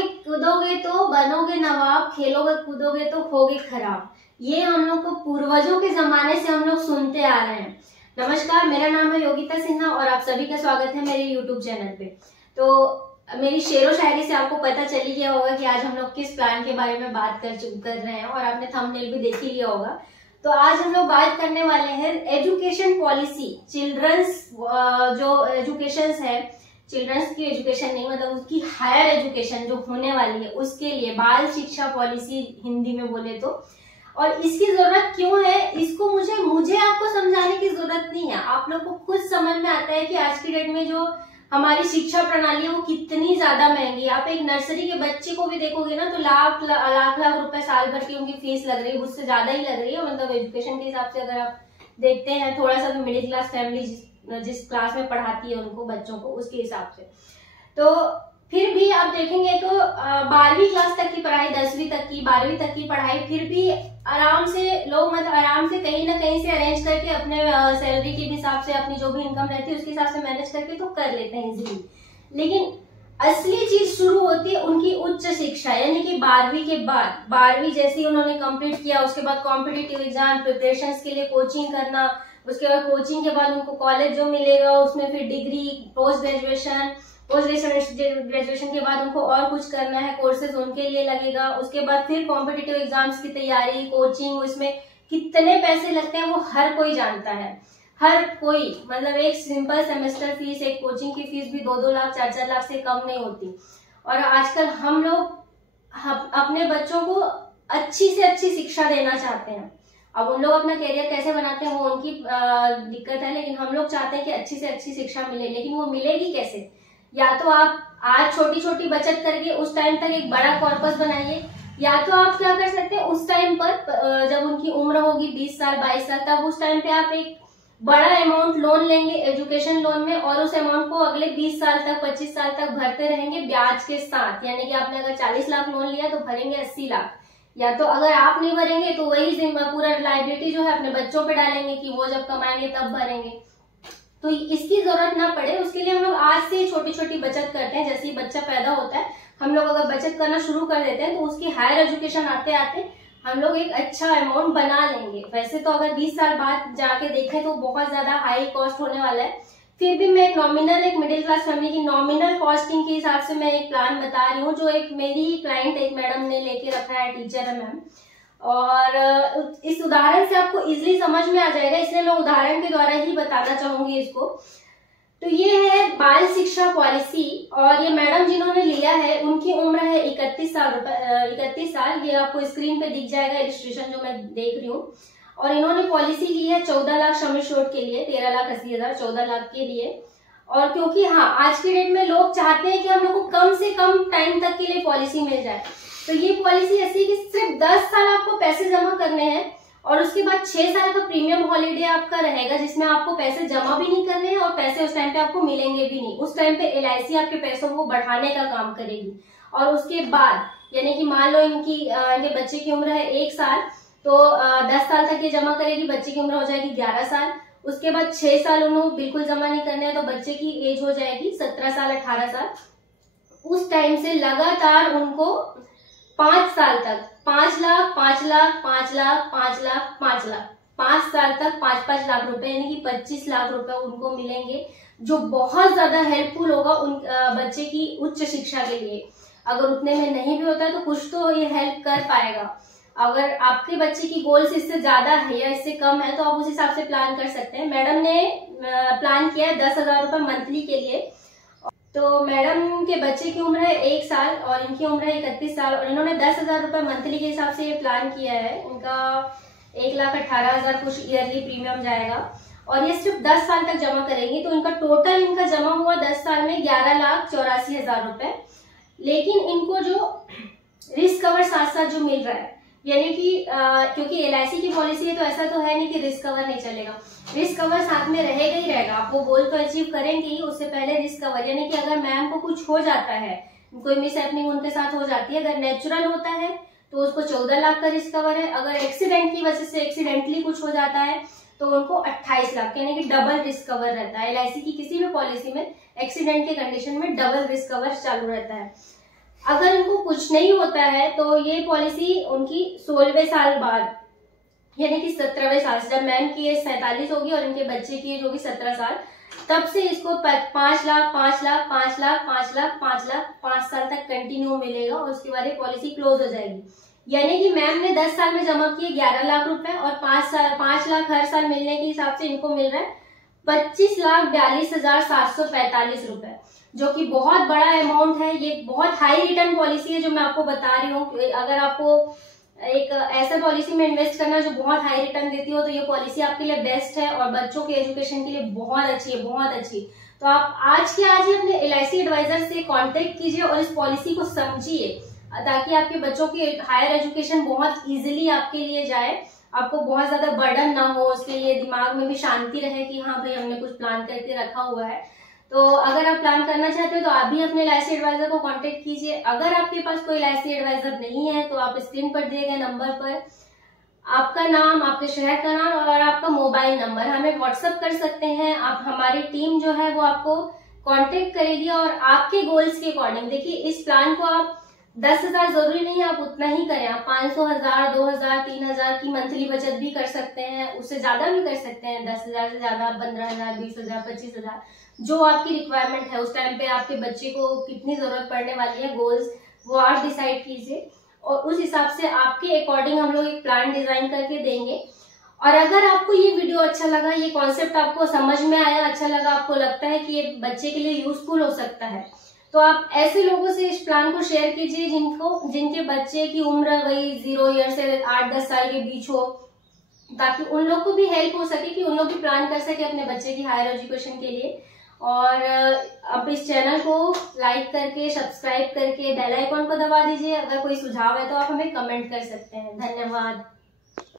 दौड़ोगे कूदोगे तो बनोगे नवाब, खेलोगे कूदोगे तो होगे खराब। ये हम लोग को पूर्वजों के जमाने से हम लोग सुनते आ रहे हैं। नमस्कार, मेरा नाम है योगिता सिन्हा और आप सभी का स्वागत है मेरे यूट्यूब चैनल पे। तो मेरी शेरो शायरी से आपको पता चल ही गया होगा कि आज हम लोग किस प्लान के बारे में बात कर रहे हैं, और आपने थंबनेल भी देख ही लिया होगा। तो आज हम लोग बात करने वाले हैं एजुकेशन पॉलिसी, चिल्ड्रंस जो एजुकेशन है, चिल्ड्रंस की एजुकेशन नहीं मतलब उसकी हायर एजुकेशन जो होने वाली है उसके लिए बाल शिक्षा पॉलिसी हिंदी में बोले तो। और इसकी जरूरत क्यों है, इसको मुझे आपको समझाने की जरूरत नहीं है। आप लोग को खुद समझ में आता है कि आज की डेट में जो हमारी शिक्षा प्रणाली है वो कितनी ज्यादा महंगी है। आप एक नर्सरी के बच्चे को भी देखोगे ना तो लाख रुपए साल भर की उनकी फीस लग रही है, उससे ज्यादा ही लग रही है। मतलब एजुकेशन के हिसाब से अगर आप देखते हैं, थोड़ा सा भी मिडिल क्लास फैमिली जिस क्लास में पढ़ाती है उनको बच्चों को उसके हिसाब से, तो फिर भी आप देखेंगे तो 12वीं क्लास तक की पढ़ाई, 10वीं तक की, 12वीं तक की पढ़ाई फिर भी आराम से लोग मतलब आराम से कहीं ना कहीं से अरेंज करके अपने सैलरी के हिसाब से अपनी जो भी इनकम रहती है उसके हिसाब से मैनेज करके तो कर लेते हैं इजीली। लेकिन असली चीज शुरू होती है उनकी उच्च शिक्षा, यानी कि 12वीं के बाद। 12वीं जैसे ही उन्होंने कंप्लीट किया उसके बाद कॉम्पिटिटिव एग्जाम प्रिपरेशन के लिए कोचिंग करना, उसके बाद कोचिंग के बाद उनको कॉलेज जो मिलेगा उसमें फिर डिग्री, पोस्ट ग्रेजुएशन के बाद उनको और कुछ करना है, कोर्सेज उनके लिए लगेगा। उसके बाद फिर कॉम्पिटिटिव एग्जाम्स की तैयारी, कोचिंग, उसमें कितने पैसे लगते हैं वो हर कोई जानता है। हर कोई मतलब एक सिंपल सेमेस्टर फीस, एक कोचिंग की फीस भी 2-2 लाख 4-4 लाख से कम नहीं होती। और आजकल हम लोग अपने बच्चों को अच्छी से अच्छी शिक्षा देना चाहते हैं। अब उन लोग अपना कैरियर कैसे बनाते हैं वो उनकी दिक्कत है, लेकिन हम लोग चाहते हैं कि अच्छी से अच्छी शिक्षा मिले। लेकिन वो मिलेगी कैसे? या तो आप आज छोटी छोटी बचत करके उस टाइम तक एक बड़ा कॉर्पस बनाइए, या तो आप क्या कर सकते हैं उस टाइम पर जब उनकी उम्र होगी 20 साल 22 साल तब उस टाइम पे आप एक बड़ा अमाउंट लोन लेंगे एजुकेशन लोन में, और उस अमाउंट को अगले 20 साल तक 25 साल तक भरते रहेंगे ब्याज के साथ। यानी कि आपने अगर 40 लाख लोन लिया तो भरेंगे 80 लाख। या तो अगर आप नहीं भरेंगे तो वही पूरा लायबिलिटी जो है अपने बच्चों पे डालेंगे कि वो जब कमाएंगे तब भरेंगे। तो इसकी जरूरत ना पड़े उसके लिए हम लोग आज से छोटी छोटी बचत करते हैं। जैसे ही बच्चा पैदा होता है हम लोग अगर बचत करना शुरू कर देते हैं तो उसकी हायर एजुकेशन आते आते हम लोग एक अच्छा अमाउंट बना लेंगे। वैसे तो अगर 20 साल बाद जाके देखें तो बहुत ज्यादा हाई कॉस्ट होने वाला है। फिर भी मैं नॉमिनल एक मिडिल क्लास फैमिली की नॉमिनल कॉस्टिंग के हिसाब से मैं एक प्लान बता रही हूँ, जो एक मेरी ही क्लाइंट एक मैडम ने लेके रखा है, टीचर है मैम। और इस उदाहरण से आपको इजीली समझ में आ जाएगा, इसलिए मैं उदाहरण के द्वारा ही बताना चाहूंगी इसको। तो ये है बाल शिक्षा पॉलिसी, और ये मैडम जिन्होंने लिया है उनकी उम्र है 31 साल। ये आपको स्क्रीन पे दिख जाएगा इलस्ट्रेशन जो मैं देख रही हूँ। और इन्होंने पॉलिसी ली है 14 लाख श्रमिक शोध के लिए, 13,80,000, 14 लाख के लिए। और क्योंकि हाँ आज के डेट में लोग चाहते हैं कि हम लोग को कम से कम टाइम तक के लिए पॉलिसी मिल जाए, तो ये पॉलिसी ऐसी कि सिर्फ 10 साल आपको पैसे जमा करने हैं और उसके बाद 6 साल का प्रीमियम हॉलीडे आपका रहेगा, जिसमें आपको पैसे जमा भी नहीं करने हैं और पैसे उस टाइम पे आपको मिलेंगे भी नहीं। उस टाइम पे LIC आपके पैसों को बढ़ाने का काम करेगी। और उसके बाद यानी कि मान लो इनके बच्चे की उम्र है 1 साल, तो 10 साल तक ये जमा करेगी, बच्चे की उम्र हो जाएगी 11 साल। उसके बाद 6 साल उन्होंने बिल्कुल जमा नहीं करने हैं, तो बच्चे की एज हो जाएगी 17 साल 18 साल। उस टाइम से लगातार उनको 5 साल तक 5 लाख 5 लाख 5 लाख 5 लाख 5 लाख 5 साल तक 5-5 लाख रुपए यानी कि 25 लाख रुपए उनको मिलेंगे, जो बहुत ज्यादा हेल्पफुल होगा उन बच्चे की उच्च शिक्षा के लिए। अगर उतने में नहीं भी होता है तो कुछ तो ये हेल्प कर पाएगा। अगर आपके बच्चे की गोल्स इससे ज्यादा है या इससे कम है तो आप उस हिसाब से प्लान कर सकते हैं। मैडम ने प्लान किया है 10,000 रुपए मंथली के लिए। तो मैडम के बच्चे की उम्र है 1 साल और इनकी उम्र है 31 साल, और इन्होंने 10,000 रुपए मंथली के हिसाब से ये प्लान किया है। इनका 1,18,000 कुछ ईयरली प्रीमियम जाएगा, और ये सिर्फ 10 साल तक जमा करेंगी। तो इनका टोटल इनका जमा हुआ 10 साल में 11,84,000 रुपए। लेकिन इनको जो रिस्क कवर साथ साथ जो मिल रहा है, यानी कि क्योंकि LIC की पॉलिसी है तो ऐसा तो है नहीं कि रिस्क कवर नहीं चलेगा, रिस्क कवर साथ में रहेगा ही रहेगा। आप वो गोल तो अचीव करेंगे ही, उससे पहले रिस्क कवर, यानी कि अगर मैम को कुछ हो जाता है, कोई मिस हैपनिंग उनके साथ हो जाती है, अगर नेचुरल होता है तो उसको 14 लाख का रिस्क कवर है। अगर एक्सीडेंट की वजह से एक्सीडेंटली कुछ हो जाता है तो उनको 28 लाख, यानी कि डबल रिस्क कवर रहता है। LIC की किसी भी पॉलिसी में एक्सीडेंट के कंडीशन में डबल रिस्क कवर चालू रहता है। अगर उनको कुछ नहीं होता है तो ये पॉलिसी उनकी 16वें साल बाद, यानी कि 17वें साल, जब मैम की एज 47 होगी और इनके बच्चे की एज होगी 17 साल, तब से इसको 5 लाख 5 लाख 5 लाख 5 लाख 5 लाख 5 साल तक कंटिन्यू मिलेगा और उसके बाद ये पॉलिसी क्लोज हो जाएगी। यानी कि मैम ने 10 साल में जमा किए 11 लाख रुपए और 5 लाख हर साल मिलने के हिसाब से इनको मिल रहा है 25,42,745 रुपए, जो कि बहुत बड़ा अमाउंट है। ये बहुत हाई रिटर्न पॉलिसी है जो मैं आपको बता रही हूँ। अगर आपको एक ऐसा पॉलिसी में इन्वेस्ट करना जो बहुत हाई रिटर्न देती हो तो ये पॉलिसी आपके लिए बेस्ट है और बच्चों के एजुकेशन के लिए बहुत अच्छी है, बहुत अच्छी। तो आप आज के आज ही अपने LIC एडवाइजर से कांटेक्ट कीजिए और इस पॉलिसी को समझिए, ताकि आपके बच्चों की हायर एजुकेशन बहुत इजीली आपके लिए जाए, आपको बहुत ज्यादा बर्डन ना हो, उसके लिए दिमाग में भी शांति रहे कि हाँ भाई हमने कुछ प्लान करके रखा हुआ है। तो अगर आप प्लान करना चाहते हो तो आप भी अपने LIC एडवाइजर को कांटेक्ट कीजिए। अगर आपके पास कोई LIC एडवाइजर नहीं है तो आप स्क्रीन पर दिए गए नंबर पर आपका नाम, आपके शहर का नाम और आपका मोबाइल नंबर हमें व्हाट्सएप कर सकते हैं। आप हमारी टीम जो है वो आपको कांटेक्ट करेगी और आपके गोल्स के अकॉर्डिंग, देखिए इस प्लान को आप 10,000 जरूरी नहीं है आप उतना ही करें, आप 500, 1000, 2000, 3000 की मंथली बचत भी कर सकते हैं, उससे ज्यादा भी कर सकते हैं। 10,000 से ज्यादा 15,000, 20,000, 25,000, जो आपकी रिक्वायरमेंट है उस टाइम पे आपके बच्चे को कितनी जरूरत पड़ने वाली है, गोल्स वो आप डिसाइड कीजिए और उस हिसाब से आपके अकॉर्डिंग हम लोग एक प्लान डिजाइन करके देंगे। और अगर आपको ये वीडियो अच्छा लगा, ये कॉन्सेप्ट आपको समझ में आया, अच्छा लगा, आपको लगता है कि ये बच्चे के लिए यूजफुल हो सकता है, तो आप ऐसे लोगों से इस प्लान को शेयर कीजिए जिनके बच्चे की उम्र वही 0 ईयर से 8-10 साल के बीच हो, ताकि उन लोग को भी हेल्प हो सके कि उन लोग भी प्लान कर सके अपने बच्चे की हायर एजुकेशन के लिए। और आप इस चैनल को लाइक करके, सब्सक्राइब करके बेल आइकॉन को दबा दीजिए। अगर कोई सुझाव है तो आप हमें कमेंट कर सकते हैं। धन्यवाद।